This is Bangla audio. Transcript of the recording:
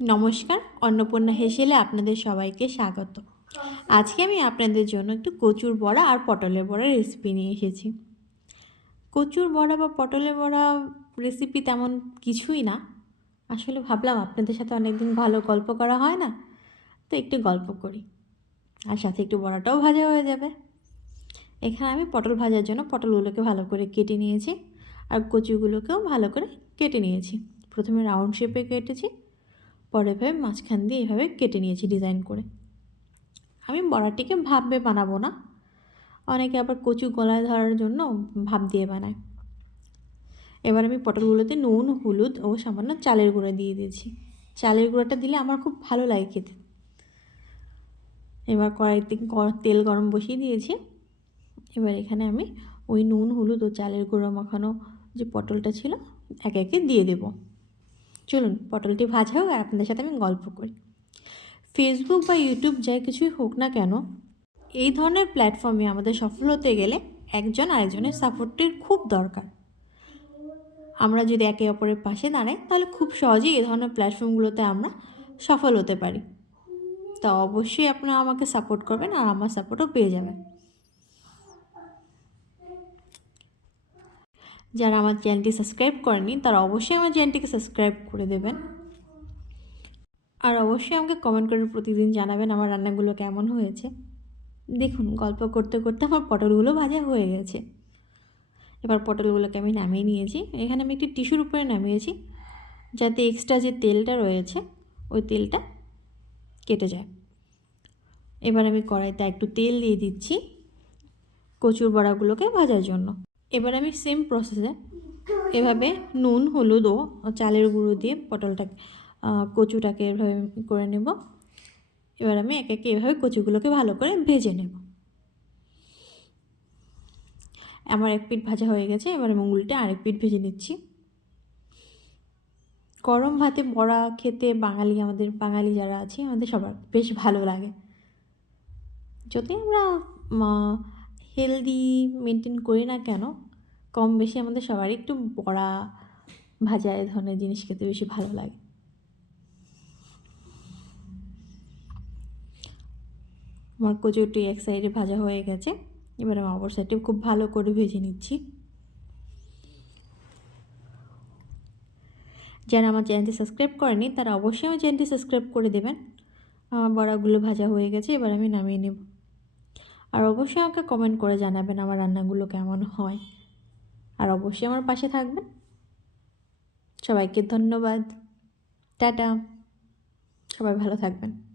নমস্কার, অন্নপূর্ণা হেসেলে আপনাদের সবাইকে স্বাগত। আজকে আমি আপনাদের জন্য একটু কচুর বড়া আর পটলের বড়া রেসিপি নিয়ে এসেছি। কচুর বড়া বা পটলের বড়া রেসিপি তেমন কিছুই না। আসলে ভাবলাম আপনাদের সাথে অনেকদিন ভালো গল্প করা হয় না, তো একটু গল্প করি। আর সাথে একটু বড়াটাও ভাজা হয়ে যাবে। এখানে আমি পটল ভাজার জন্য পটলগুলোকে ভালো করে কেটে নিয়েছি, আর কচুগুলোকেও ভালো করে কেটে নিয়েছি। প্রথমে রাউন্ড শেপে কেটেছি পরে এভাবে মাঝখান দিয়ে এভাবে কেটে নিয়েছি ডিজাইন করে। আমি বড়াটিকে ভাববে বানাবো না। অনেকে আবার কচু গলায় ধরার জন্য ভাব দিয়ে বানায়। এবার আমি পটলগুলোতে নুন, হলুদ ও সামান্য চালের গুঁড়ো দিয়ে দিয়েছি। চালের গুঁড়োটা দিলে আমার খুব ভালো লাগে খেতে। এবার কড়াইতে তেল গরম বসিয়ে দিয়েছি। এবার এখানে আমি ওই নুন, হলুদ ও চালের গুঁড়ো মাখানো যে পটলটা ছিল, একে একে দিয়ে দেব। চলুন পটলটি ভাজা হোক আর আপনাদের সাথে আমি গল্প করি। ফেসবুক বা ইউটিউব যাই কিছুই হোক না কেন, এই ধরনের প্ল্যাটফর্মে আমাদের সফল হতে গেলে একজন আরেকজনের সাপোর্টের খুব দরকার। আমরা যদি একে অপরের পাশে দাঁড়াই, তাহলে খুব সহজেই এই ধরনের প্ল্যাটফর্মগুলোতে আমরা সফল হতে পারি। তা অবশ্যই আপনারা আমাকে সাপোর্ট করবেন আর আমার সাপোর্টও পেয়ে যাবেন। যারা আমার চ্যানেলটি সাবস্ক্রাইব করেনি তারা অবশ্যই আমার চ্যানেলটিকে সাবস্ক্রাইব করে দেবেন। আর অবশ্যই আমাকে কমেন্ট করে প্রতিদিন জানাবেন আমার রান্নাগুলো কেমন হয়েছে। দেখুন, গল্প করতে করতে আমার পটলগুলো ভাজা হয়ে গেছে। এবার পটলগুলোকে আমি নামিয়ে নিয়েছি। এখানে আমি একটি টিস্যুর উপরে নামিয়েছি, যাতে এক্সট্রা যে তেলটা রয়েছে, ওই তেলটা কেটে যায়। এবার আমি কড়াইতে একটু তেল দিয়ে দিচ্ছি কচুর বড়াগুলোকে ভাজার জন্য। এবার আমি সেম প্রসেসে এভাবে নুন, হলুদ ও চালের গুঁড়ো দিয়ে পটলটা কচুটাকে এভাবে করে নেব। এবার আমি একে একে এভাবে কচুগুলোকে ভালো করে ভেজে নেব। আমার এক পিঠ ভাজা হয়ে গেছে, এবার আমি উল্টে আরেক পিঠ ভেজে নিচ্ছি। গরম ভাতে বড়া খেতে বাঙালি, আমাদের বাঙালি যারা আছে, আমাদের সবার বেশ ভালো লাগে। যদি আমরা হেলদি মেনটেন করি না কেন, কম বেশি আমাদের সবারই একটু বড়া, ভাজা এ ধরনের জিনিস খেতে বেশি ভালো লাগে। আমার কচুটি এক সাইডে ভাজা হয়ে গেছে, এবার আমি অপর সাইডে খুব ভালো করে ভেজে নিচ্ছি। যারা আমার চ্যানেলটি সাবস্ক্রাইব করেনি তারা অবশ্যই আমার চ্যানেলটি সাবস্ক্রাইব করে দেবেন। আমার বড়াগুলো ভাজা হয়ে গেছে, এবার আমি নামিয়ে নেব। আর অবশ্যই আমাকে কমেন্ট করে জানাবেন আমার রান্নাগুলো কেমন হয়। আর অবশ্যই আমার পাশে থাকবেন। সবাইকে ধন্যবাদ। টাটা। সবাই ভালো থাকবেন।